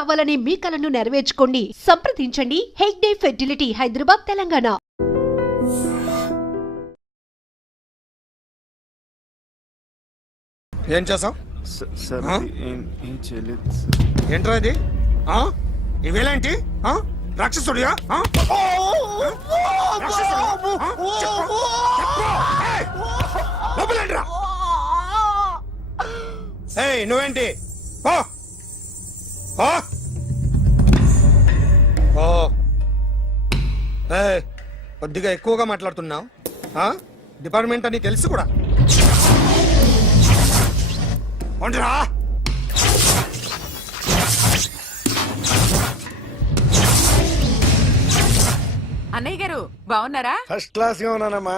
కావాలనే మీ కలను నెరవేర్చుకోండి. సంప్రదించండి హెగ్డే ఫెర్టిలిటీ, హైదరాబాద్, తెలంగాణ. ఏం చేసావు? సార్ ఏం చేయలేదు. ఏంట్రా ఇది? ఇవేలేంటి? రాక్షసుడియా? నువ్వేంటి? కొద్దిగా ఎక్కువగా మాట్లాడుతున్నావు. డిపార్ట్మెంట్ అని తెలుసు కూడా. ఉండరా? అన్నయ్య గారు బాగున్నారా? ఫస్ట్ క్లాస్ గా ఉన్నానమ్మా.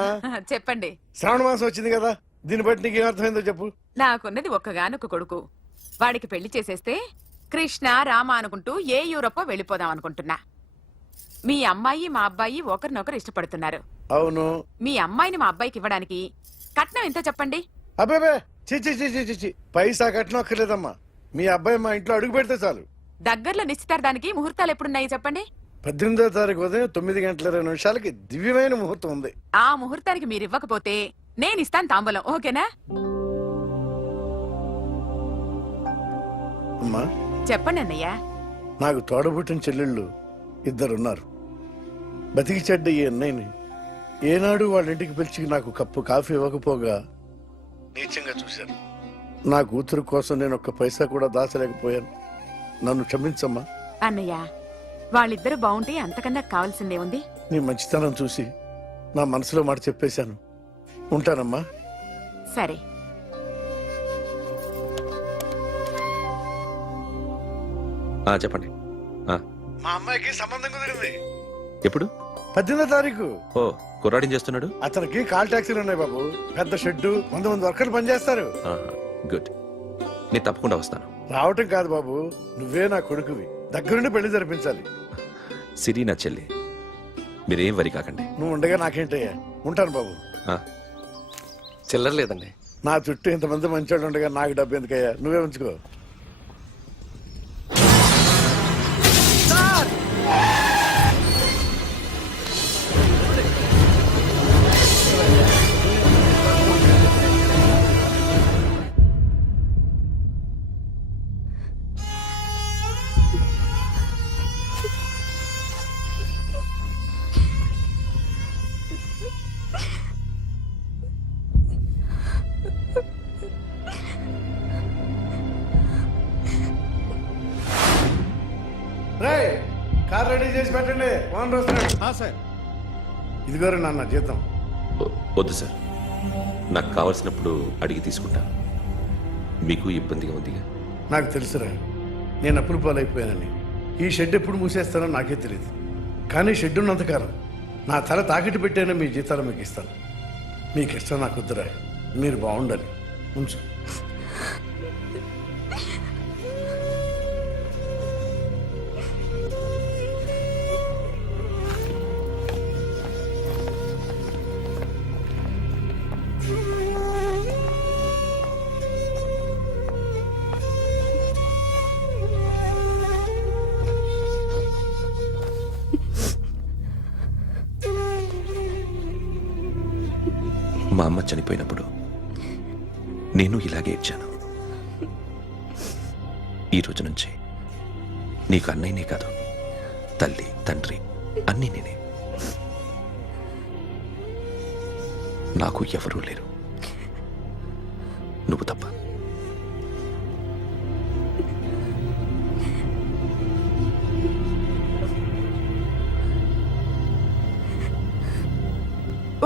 చెప్పండి. శ్రావణ మాసం వచ్చింది కదా, దీన్ని బట్టి నీకు ఏమర్థమైందో చెప్పు. నాకున్నది ఒక్కగానొక్క కొడుకు. వాడికి పెళ్లి చేసేస్తే కృష్ణ రామ అనుకుంటూ ఏ యూరోపో వెళ్ళిపోదాం అనుకుంటున్నా. మీ అమ్మాయి మా అబ్బాయి ఒకరినొకరు ఇష్టపడుతున్నారు. అవును. మీ అమ్మాయిని మా అబ్బాయికి ఇవ్వడానికి కట్నం ఎంత చెప్పండి? అబ్బాబే చిచి పైసా కట్నం అక్కర్లేదమ్మా. మీ అబ్బాయి మా ఇంట్లో అడుగు పెడితే చాలు. దగ్గరలో నిశ్చితార్థానికి ముహూర్తాలు ఎప్పుడున్నాయి చెప్పండి? 18వ తారీఖు ఉదయం 9:20 దివ్యమైన ముహూర్తం ఉంది. ఆ ముహూర్తానికి మీరు ఇవ్వకపోతే నేను ఇస్తాను తాంబూలం. ఓకేనా? అమ్మా చెప్పండి అన్నయ్య. నాకు తోడబుట్టిన చెల్లెళ్ళు ఇద్దరున్నారు. బతికి చెడ్డ ఈ అన్నయ్యని ఏనాడు వాళ్ళ ఇంటికి పిలిచి నాకు కప్పు కాఫీ ఇవ్వకపోగా నీచంగా చూశాను. నా కూతురు కోసం నేను ఒక్క పైసా కూడా దాచలేకపోయాను. నన్ను క్షమించమ్మా. అన్నయ్య, వాళ్ళిద్దరు బాగుంటే అంతకన్నా కావాల్సిందే ఉంది. నీ మంచితనం చూసి నా మనసులో మాట చెప్పేశాను. ఉంటానమ్మా. సరే. చెప్పండి. మా అమ్మాయికి సంబంధం కుదిరింది. ఎప్పుడు? 18వ తారీఖు. ఓ, కుర్రాడిని చేస్తున్నాడు. అతనికి కాల్ టాక్సీలు ఉన్నాయి బాబు. పెద్ద షెడ్, 100 మంది వర్కర్లు పనిచేస్తారు. గుడ్. నేను తప్పకుండా వస్తాను. రావటం కాదు బాబు, నువ్వే నా కొడుకువి. దగ్గరుండి పెళ్లి జరిపించాలి. సిరి నా చెల్లి, మీరేం వరి కాకండి. నువ్వు ఉండగా నాకేంటయ్యా. ఉంటాను బాబు. చిల్లర లేదండి. నా చుట్టూ ఇంతమంది మంచోళ్ళు ఉండగా నాకు డబ్బు ఎందుకయ్యా? నువ్వే ఉంచుకో. కార్ రెడీ చేసి పెట్టండి. ఓనర్ వస్తున్నాడు. సార్ ఇదిగోరు నాన్న జీతం. వద్దు సార్, నాకు కావలసినప్పుడు అడిగి తీసుకుంటా. మీకు ఇబ్బందిగా ఉందిగా? నాకు తెలుసురా, నేను అప్పులు పాలైపోయానని. ఈ షెడ్ ఎప్పుడు మూసేస్తానో నాకే తెలియదు. కానీ షెడ్ ఉన్నంతకాలం నా తల తాకట్టు పెట్టానో మీ జీతాలు మీకు ఇస్తాను. మీకు ఇష్టం నాకు వద్దురా. మీరు బాగుండాలి. ఉంచు. మా అమ్మ చనిపోయినప్పుడు నేను ఇలాగే ఇచ్చాను. ఈ రోజు నుంచి నీకు అన్నయ్యనే కాదు, తల్లి తండ్రి అన్నీ నేనే. నాకు ఎవరూ లేరు, నువ్వు తప్ప.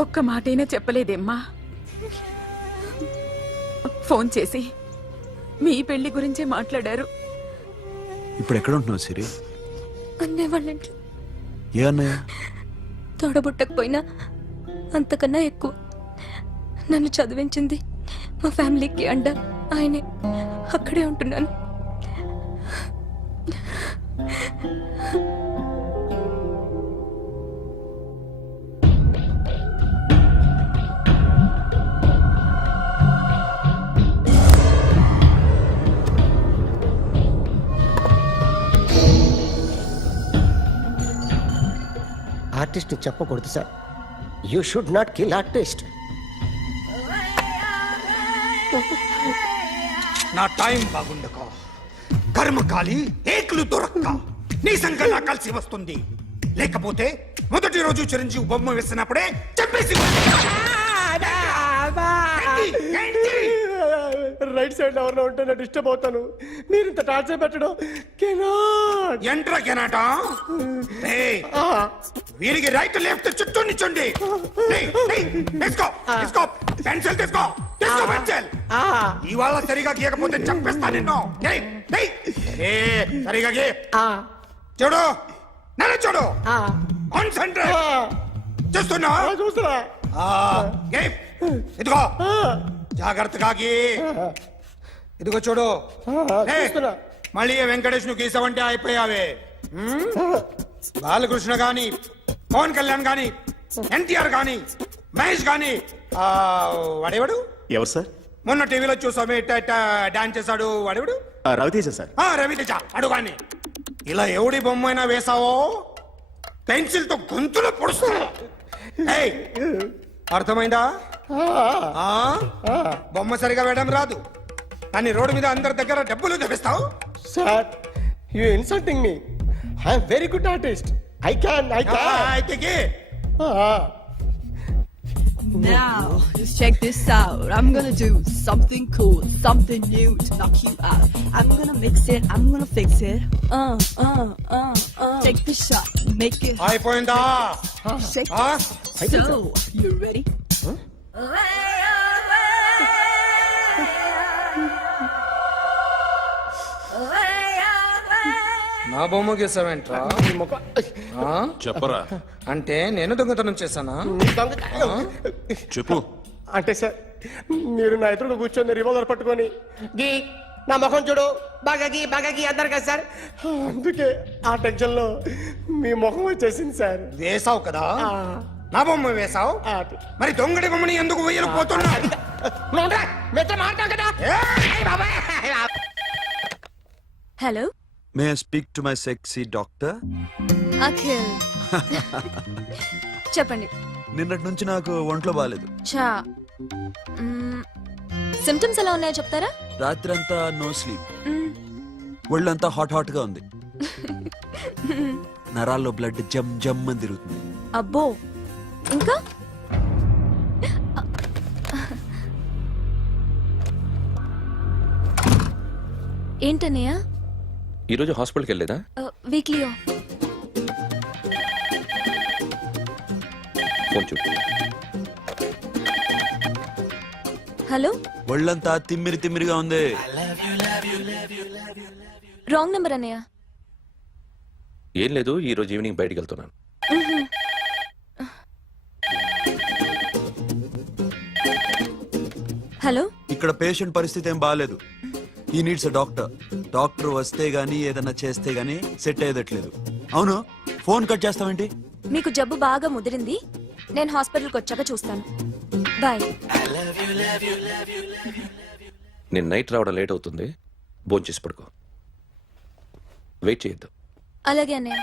ఒక్క మాటైనా చెప్పలేదేమ్మా? ఫోన్ చేసి మీ పెళ్లి గురించే మాట్లాడారు. ఇప్పుడు ఎక్కడ ఉంటున్నావు సిరి? అన్నయ్య వాళ్ళ ఇంట్లో. ఏ అన్నయ్య? తోడబుట్టకపోయినా అంతకన్నా ఎక్కువ నన్ను చదివించింది మా ఫ్యామిలీకి అండ ఆయనే. అక్కడే ఉంటున్నాను. ఆర్టిస్ట్ని చెప్పకూడదు sir. You should not kill artist. నా టైం బాగుండకో, కర్మకాలి ఏకులు దొరక్క నీ సంకల్లా కలిసి వస్తుంది. లేకపోతే మొదటి రోజు చిరంజీవి బొమ్మ వేసినప్పుడే చెప్పేసి రైట్ సైడ్ ఎవరిలో ఉంటే నేను డిస్టర్బ్ అవుతాను. మీరు ఇంత టార్చర్ పెట్టడం ఎంట్రా కెనాట. వీరికి రైట్ లెఫ్ట్ చుట్టూ నిచ్చండి. తీసుకో తీసుకో పెన్సిల్ తీసుకో తీసుకో పెన్సిల్. ఇవాళ సరిగా గీయకపోతే చంపేస్తా నిన్ను. సరిగా గీ. చూడు నన్ను చూడు. కాన్సంట్రేట్ చూస్తున్నా చూస్తున్నా. ఇదిగో జాగ్రత్తగా గీ. ఇదిగో చూడు. మళ్ళీ వెంకటేష్ ను గీసావంటే అయిపోయావే. బాలకృష్ణ గాని, పవన్ కళ్యాణ్ గాని, ఎన్టీఆర్ గాని, మహేష్ గాని, వాడేవాడు ఎవరు సార్? మొన్న టీవీలో చూసామే డాన్స్ చేశాడు వాడేవాడు? రవితేజ సార్. రవితేజ అడుగాని. ఇలా ఎవడి బొమ్మ అయినా వేసావో పెన్సిల్ తో గొంతులో పొడుస్తా. అర్థమైందా? బొమ్మ సరిగా వేయడం రాదు కానీ రోడ్డు మీద అందరి దగ్గర డబ్బులు తెప్పిస్తావు. Sir you insulting me. I'm very good artist. I can అయితే Now, just check this out. I'm gonna do something cool, something new to knock you out. I'm gonna mix it, I'm gonna fix it. Take the shot, make it hot. అయిపోయిందా? Shake it. So, you ready? నా బొమ్మ గీసావేంట్రా? చెప్పరా. అంటే నేను దొంగతనం చేశానా? చెప్పు. అంటే సార్ మీరు నా ఎదురుగా కూర్చొని రివాల్వర్ పట్టుకొని గీ నా ముఖం చూడు బాగా గీ అన్నారు కదా సార్. అందుకే ఆ టెన్షన్ లో మీ ముఖం వచ్చేసింది సార్. వేసావు కదా, నా బొమ్మ వేసావు. మరి దొంగడి బొమ్మని ఎందుకు వేయలు పోతున్నా? Hello, may I speak to my sexy doctor? Akhil. చెప్పండి. నిన్నటి నుంచి నాకు ఒంట్లో బాగాలేదు. చా సిమ్టమ్స్ ఎలా ఉన్నాయో చెప్తారా? రాత్రంతా నో స్లీప్, ఒళ్ళంతా హాట్ హాట్ గా ఉంది, నరాల్లో బ్లడ్ జమ్ జమ్ అని తిరుగుతుంది. అబ్బో, ఇంకా ఏంటన్నయ్య? ఈరోజు హాస్పిటల్కి వెళ్ళేదా? Weekly off. ఫోన్ చూడు. హలో, ఒళ్ళంతా తిమ్మిరి తిమ్మిరిగా ఉంది. రాంగ్ నెంబర్ అన్నయ్య. ఏం లేదు, ఈరోజు ఈవినింగ్ బయటికి వెళ్తున్నాను. హలో, ఇక్కడ పేషెంట్ పరిస్థితి ఏం బాగాలేదు. ఈ నీడ్స్ డాక్టర్. డాక్టర్ వస్తే గానీ ఏదన్నా చేస్తే గానీ సెట్ అయ్యేదట్లేదు. అవును, ఫోన్ కట్ చేస్తావేంటి? మీకు జబ్బు బాగా ముదిరింది, నేను హాస్పిటల్కి వచ్చాక చూస్తాను. బాయ్. నేను నైట్ రావడం లేట్ అవుతుంది, భోంచేసి పడుకో. వెయిట్ చేయొద్దు. అలాగే అన్నయ్య.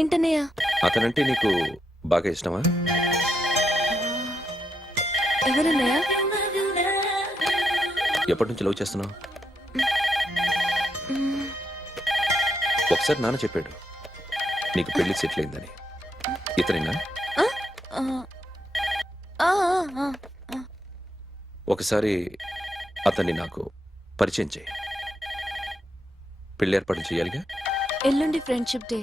ఏంటన్నయ్య? అతనంటే నీకు బాగా ఇష్టమా? ఎవరన్నయ్య? ఎప్పటి నుంచి లవ్ చేస్తున్నావు? ఒకసారి నాన్న చెప్పాడు నీకు పెళ్లి సెటిల్ అయిందని. ఇతనేనా? ఒకసారి అతన్ని నాకు పరిచయం చేయి. పెళ్లి ఏర్పాటు చేయాలిగా. ఎల్లుండి ఫ్రెండ్షిప్ డే,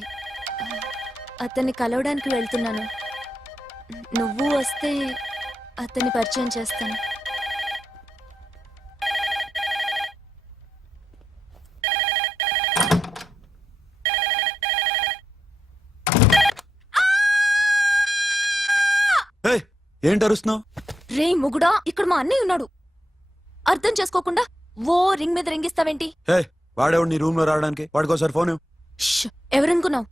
అతన్ని కలవడానికి వెళ్తున్నాను. నువ్వు వస్తే అతన్ని పరిచయం చేస్తాను. ఏంటి అరుస్తున్నావు? రే ముగుడా, ఇక్కడ మా అన్నయ్య ఉన్నాడు. అర్థం చేసుకోకుండా ఓ రింగ్ మీద రింగిస్తావేంటి? వాడేవాడు నీ రూమ్ లో రావడానికి? వాడికోసారి ఫోన్. ఎవరనుకున్నావు?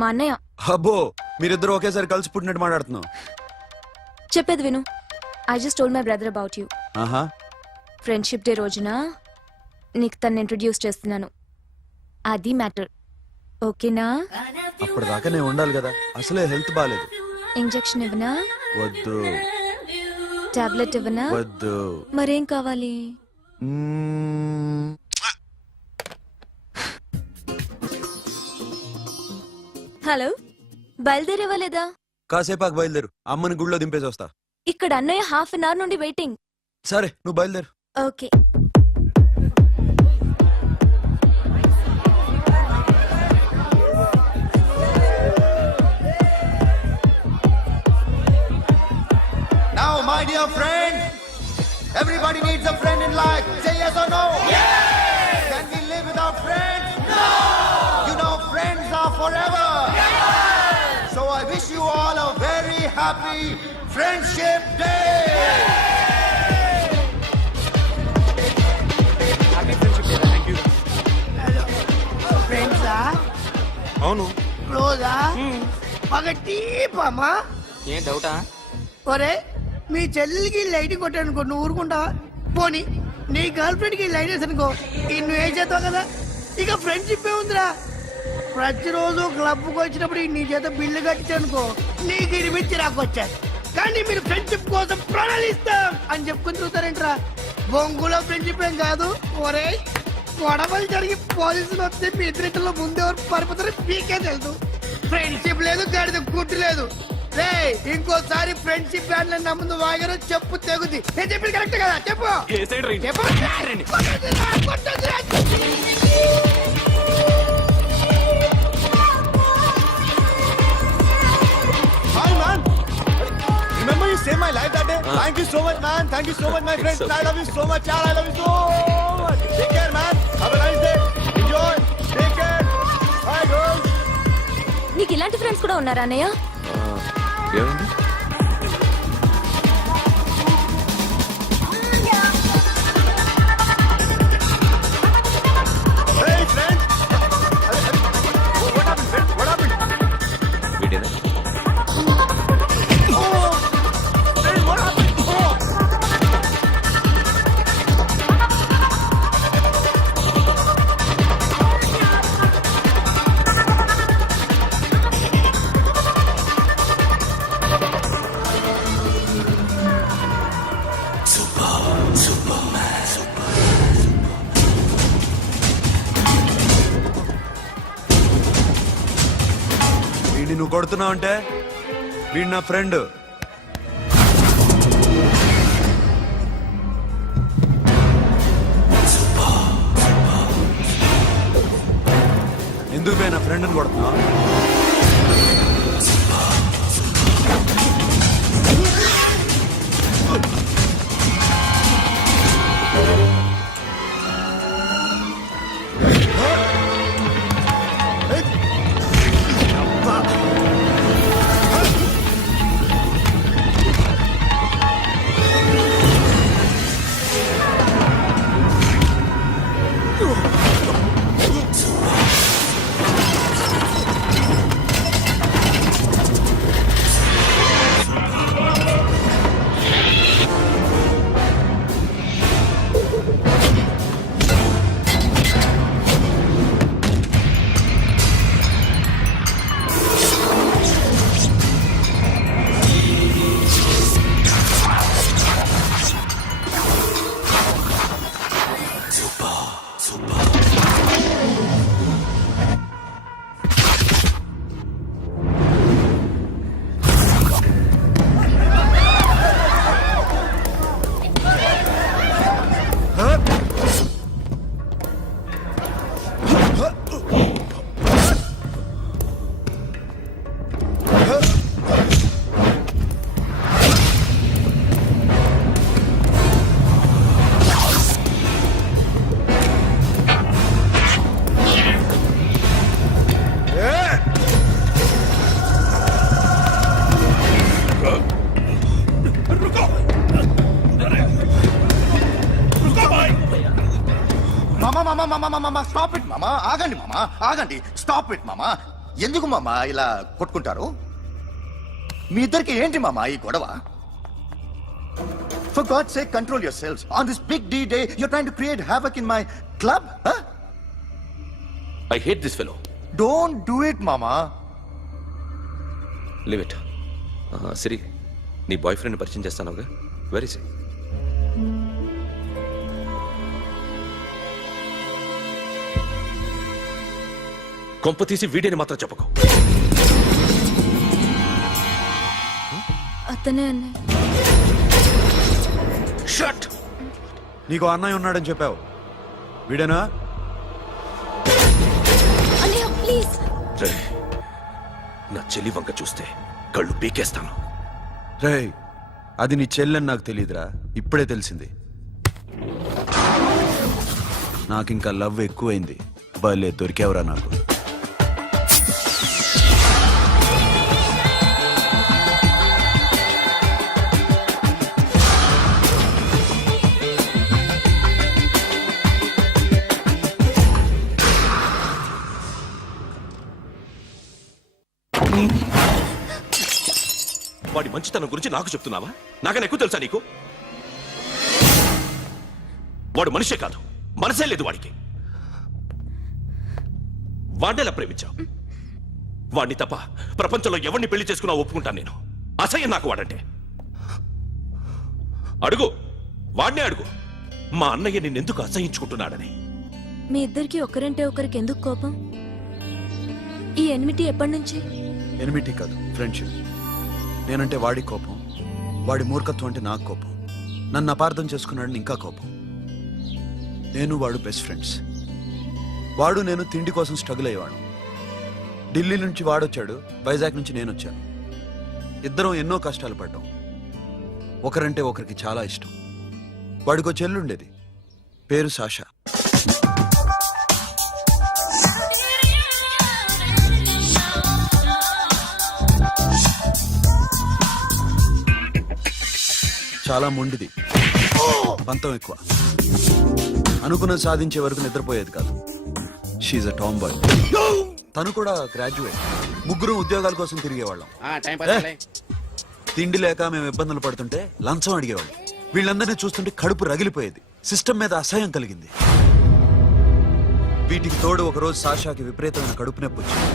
మా అన్నయ్య. అబ్బో, మీరిద్దరు ఒకేసారి కలిసి పుట్టినట్టు మాట్లాడుతున్నావు. చెప్పేది విను. I just told my brother about you. ఆహా, ఫ్రెండ్షిప్ డే రోజున నీకు తను ఇంట్రడ్యూస్ చేస్తున్నాను. అది మ్యాటర్. ఓకేనా? అప్పటిదాకా నేను ఉండాలి కదా, అసలే హెల్త్ బాగాలేదు. ఇంజెక్షన్ ఇవ్వనా? వద్దు టాబ్లెట్ ఇవ్వనా? వద్దు. మరేం కావాలి? మ్మ్. హలో, బయలుదేరేవా లేదా? కాసేపాకు బయలుదేరు, అమ్మని గుళ్ళో దింపేసి వస్తా. ఇక్కడ అన్నయ్య హాఫ్ అన్ అవర్ నుండి వెయిటింగ్. సరే నువ్వు బయలుదేరు. Okay. Now, my dear friend, everybody needs a friend in life. Say yes or no? Yes! Can we live without friends? No! You know, friends are forever. Yes! So I wish you all a very happy Friendship Day! Happy friendship day. Thank you. ఫ్రెండ్సా? అవును. క్లోజా? ఒక టీపమ్మా? ఏం డౌటా? ఒరే, మీ చెల్లెలికి lighting కొట్టానుకో, నువ్వు ఊరుకుంటావా? పోనీ నీ గర్ల్ ఫ్రెండ్ కి లైట్ వేసి అనుకో, నువ్వు ఏం చేస్తావు కదా? ఇక ఫ్రెండ్షిప్ ఏ ఉందిరా. ప్రతిరోజు క్లబ్కి వచ్చినప్పుడు నీ చేత బిల్లు కట్టించనుకో, నీకు ఇరిమిచ్చి రాకొచ్చాను. కానీ మీరు ఫ్రెండ్షిప్ కోసం ప్రణాళిస్తాం అని చెప్పుకుని చూస్తారేంట్రా? బొంగులో ఫ్రెండ్షిప్ ఏం కాదు. ఒరే, గొడవలు జరిగి పోలీసులు వస్తే మీ ఇద్దరిలో ముందెవరు పరిపోతారో మీకే తెలుసు. ఫ్రెండ్షిప్ లేదు, గడిద గుడ్డు లేదు. రే, ఇంకోసారి ఫ్రెండ్షిప్ బ్యాండ్ నమ్ముందు వాగారో చెప్పు తెగుద్ది. నేను చెప్పింది కరెక్ట్ కదా? చెప్పు చెప్పు. Hi man, remember you saved my life that day? Thank you so much man, thank you so much my friend. I love you so much, yaar. I love you so much. Take care man, have a nice day. Enjoy, take care. Bye girls. నీకు ఇలాంటి friends కూడా ఉన్నారా అన్నయ్య? ఏమైంది? Hey friend. What happened friend? What happened? వీడేనా? Oh, friend, what happened? Oh. వీడిని నువ్వు కొడుతున్నావు అంటే వీడు నా ఫ్రెండ్. ఎందుకు పోయి నా ఫ్రెండ్ని కొడుతున్నావు? మామా స్టాప్ ఇట్ మామా, ఆగండి మామా, ఆగండి. స్టాప్ ఇట్ మామా. ఎందుకు మామా ఇలా కొట్టుకుంటారు? మీ ఇద్దరికి ఏంటి మామా ఈ గొడవ? For God's sake, control yourselves. On this big D day, you're trying to create havoc in my club, huh? I hate this fellow. Don't do it, Mama. Leave it. Siri, నీ బాయ్ ఫ్రెండ్ పరిచయం చేస్తానుగా. Very సే. కొంప తీసి వీడియోని మాత్రం చెప్పకు. అతనే అన్నయ్య. Shut. నీకు అన్నయ్య ఉన్నాడని చెప్పావు, వీడేనా? అన్నయ్య ప్లీజ్. రే, నా చెల్లి వంక చూస్తే కళ్ళు పీకేస్తాను. రేయ్, అది నీ చెల్లెని నాకు తెలియదురా, ఇప్పుడే తెలిసింది. నాకింకా లవ్ ఎక్కువైంది. భలే దొరికావురా నాకు. వాడి మంచితనం గురించి నాకు చెప్తున్నావా? నాకన్నా ఎక్కువ తెలుసా నీకు? వాడు మనిషే కాదు, మనసే లేదు వాడికి. వాడినేలా ప్రేమించావు? వాడిని తప్ప ప్రపంచంలో ఎవరిని పెళ్లి చేసుకున్నా ఒప్పుకుంటాను నేను. అసహ్యం నాకు వాడంటే. అడుగు, వాడినే అడుగు, మా అన్నయ్య నిన్నెందుకు అసహించుకుంటున్నాడని. మీ ఇద్దరికి ఒకరంటే ఒకరికి ఎందుకు కోపం? ఈ ఎనిమిటి ఎప్పటి నుంచి? ఎనిమిటీ కాదు, ఫ్రెండ్షిప్. నేనంటే వాడి కోపం, వాడి మూర్ఖత్వం అంటే నాకు కోపం. నన్ను అపార్థం చేసుకున్నాడని ఇంకా కోపం. నేను వాడు బెస్ట్ ఫ్రెండ్స్. వాడు నేను తిండి కోసం స్ట్రగుల్ అయ్యేవాడు. ఢిల్లీ నుంచి వాడొచ్చాడు, వైజాగ్ నుంచి నేను వచ్చాను. ఇద్దరం ఎన్నో కష్టాలు పడ్డాం. ఒకరంటే ఒకరికి చాలా ఇష్టం. వాడికో చెల్లుండేది, పేరు సాషా. చాలా మొండిది, పంతం ఎక్కువ. అనుకున్నది సాధించే వరకు నిద్రపోయేది కాదు. She is a tomboy. తను కూడా గ్రాడ్యుయేట్. ముగ్గురు ఉద్యోగాల కోసం తిరిగేవాళ్ళం. తిండి లేక మేము ఇబ్బందులు పడుతుంటే లంచం అడిగేవాళ్ళం. వీళ్ళందరినీ చూస్తుంటే కడుపు రగిలిపోయేది. సిస్టమ్ మీద అసహ్యం కలిగింది. వీటికి తోడు ఒకరోజు సాషాకి విపరీతమైన కడుపు నొప్పి వచ్చింది.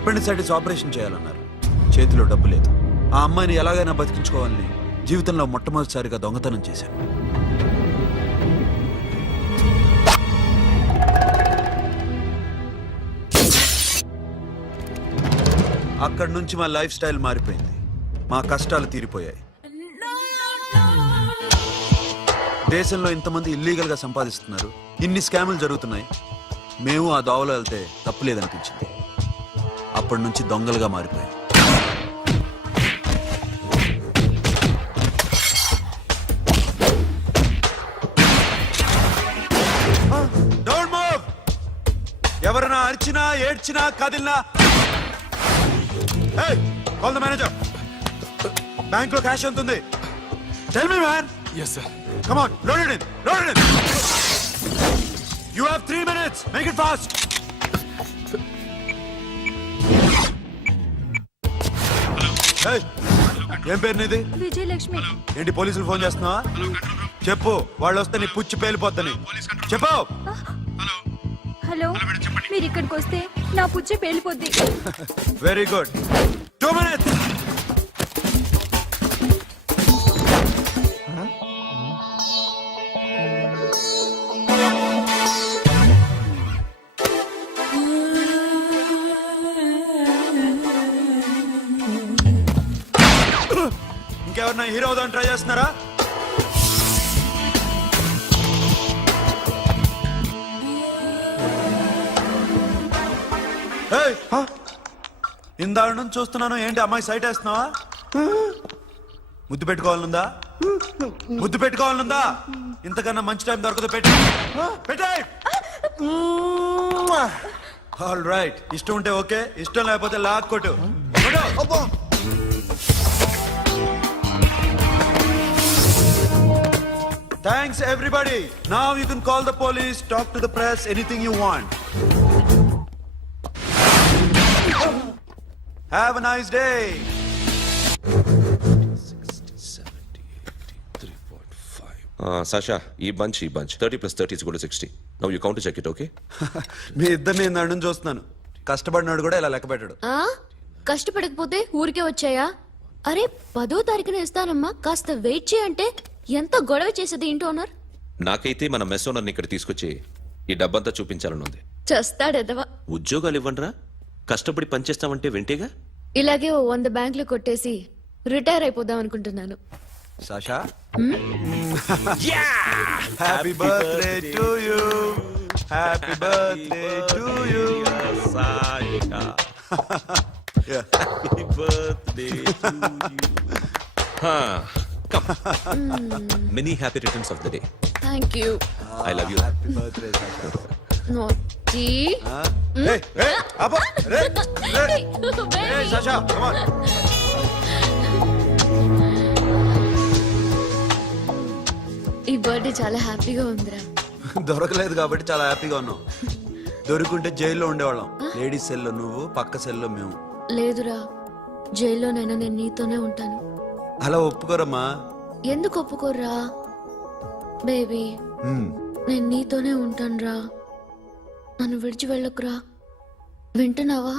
అపెండిసైటిస్ ఆపరేషన్ చేయాలన్నారు. చేతిలో డబ్బు లేదు. ఆ అమ్మాయిని ఎలాగైనా బతికించుకోవాలని జీవితంలో మొట్టమొదటిసారిగా దొంగతనం చేశాను. అక్కడి నుంచి మా లైఫ్ స్టైల్ మారిపోయింది. మా కష్టాలు తీరిపోయాయి. దేశంలో ఇంతమంది ఇల్లీగల్ గా సంపాదిస్తున్నారు, ఇన్ని స్కాములు జరుగుతున్నాయి. మేము ఆ దోవలో వెళ్తే తప్పులేదనిపించింది. అప్పటి నుంచి దొంగలుగా మారిపోయాం. ఎవరైనా అరిచినా ఏడ్చినా కదిలినా కాల్ ద మేనేజర్. బ్యాంక్ లో క్యాష్ ఎంత ఉంది? Tell me man. Yes, sir. Come on, load it in, load it in. You have 3 minutes. Make it fast. ఏం పేరు నీది? విజయలక్ష్మి. ఏంటి పోలీసులు ఫోన్ చేస్తున్నావా? చెప్పు, వాళ్ళు వస్తే నీ పుచ్చి పేలిపోద్దని చెప్పు. హలో, మీరు ఇక్కడికి వస్తే నా పుచ్చి పేలిపోద్ది. Very good. 2 minutes. ఇంకెవరన్నా హీరో అవుదాం ట్రై చేస్తున్నారా? ఇందాక నుంచి చూస్తున్నాను, ఏంటి అమ్మాయి సైట్ వేస్తున్నావా? ముద్దు పెట్టుకోవాలనుందా? ముద్దు పెట్టుకోవాలనుందా? ఇంతకన్నా మంచి టైం దొరకదు. పెట్టే. ఆల్ రైట్, ఇష్టం ఉంటే ఓకే, ఇష్టం లేకపోతే లాక్ కొట్టు. Thanks everybody. Now you can call the police, talk to the press, anything you want. Have a nice day. 60, 70, 80, 3.5. Sasha, ఈ bunch 30 plus 30 is equal to 60. Now you count to check it, okay? మీ ఇద్దరిని నన్ను చూస్తున్నాను. కష్టపడినాడు కూడా ఇలా లెక్క పెట్టాడు. ఆ కష్టపడకపోతే ఊరికే వచ్చాయా? అరే 10వ తారీఖున ఇస్తానమ్మా, కాస్త వెయిట్ చేయంటే ఎంత గొడవ చేసేది ఏంటి ఓనర్. నాకైతే మన మెస్ ఓనర్ని ఇక్కడ తీసుకొచ్చి ఈ డబ్బంతా చూపించాలనుంది. చస్తాడెదవా. ఉద్యోగాలు ఇవ్వండిరా, కష్టపడి పనిచేస్తామంటే వింటేగా. ఇలాగే ఓ 100 బ్యాంకులు కొట్టేసి రిటైర్ అయిపోదాం అనుకుంటున్నాను. Sasha happy birthday to you, happy birthday to you. Many happy returns of the day. Thank you. I love you. Happy birthday Sasha. నోటి Hey, hey, Abba, hey, hey, hey, Sasha, come on. ఈ birthday చాలా హ్యాపీగా ఉందిరా. దొరకలేదు కాబట్టి చాలా హ్యాపీగా ఉన్నాం. దొరుకుంటే జైల్లో ఉండేవాళ్ళం. లేడీస్ సెల్లో నువ్వు, పక్క సెల్లో మేము. లేదురా, జైల్లోనైనా నేను నీతోనే ఉంటాను. అలా ఒప్పుకోరమ్మా. ఎందుకు ఒప్పుకోర్రా బేబీ? నేను నీతోనే ఉంటానురా, నన్ను విడిచి వెళ్ళకురా. వింటున్నావా?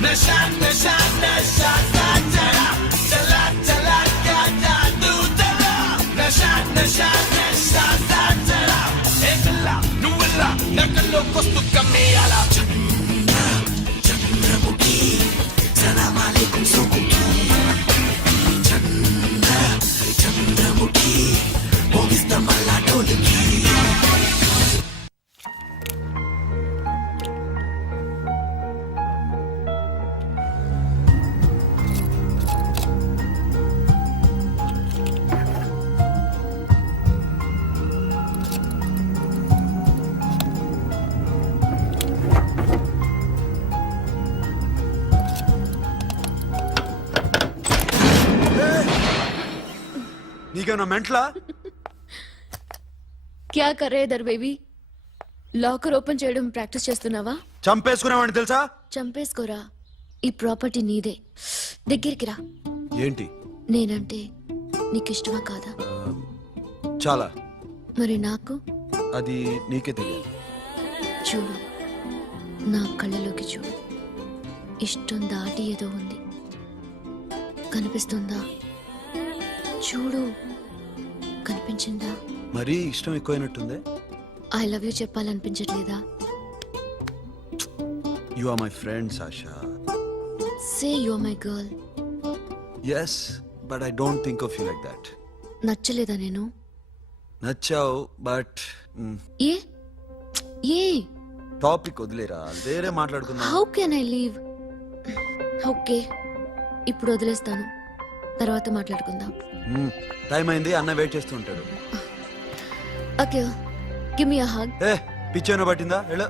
Nashana, nashana, nashana, నీకేమన్నా మెంట్లా? క్యా కరే దర్ బేబీ? లాకర్ ఓపెన్ చేయడం ప్రాక్టీస్ చేస్తున్నావా? చంపేసుకునేవాడిని తెలుసా? చంపేసుకోరా, ఈ ప్రాపర్టీ నీదే. దగ్గరికి రా. ఏంటి? నేనంటే నీకిష్టమా కాదా? చాలా. మరి నాకు? అది నీకే తెలియాలి. చూడు, నా కళ్ళలోకి చూడు. ఇష్టం దాటి ఏదో ఉంది, కనిపిస్తుందా? చూడు, కనిపించిందా? మరీ ఇష్టం ఎక్కువైనట్టుందే. ఐ లవ్ యూ చెప్పాలనిపించట్లేదా? You are my friend Sasha. Say you are my girl. Yes, but I don't think of you like that. నచ్చలేదా నేను? నచ్చావు, బట్ ఏ ఏ టాపిక్ వదిలేరా, వేరే మాట్లాడుకుందాం. How can I leave? Okay, ఇప్పుడు వదిలేస్తాను, తర్వాత మాట్లాడుకుందాం. టైం అయింది, అన్న వెయిట్ చేస్తూ ఉంటాడు. Okay, give me a hug. ఏ పిచ్చేనా పట్టిందా? వెళ్ళు.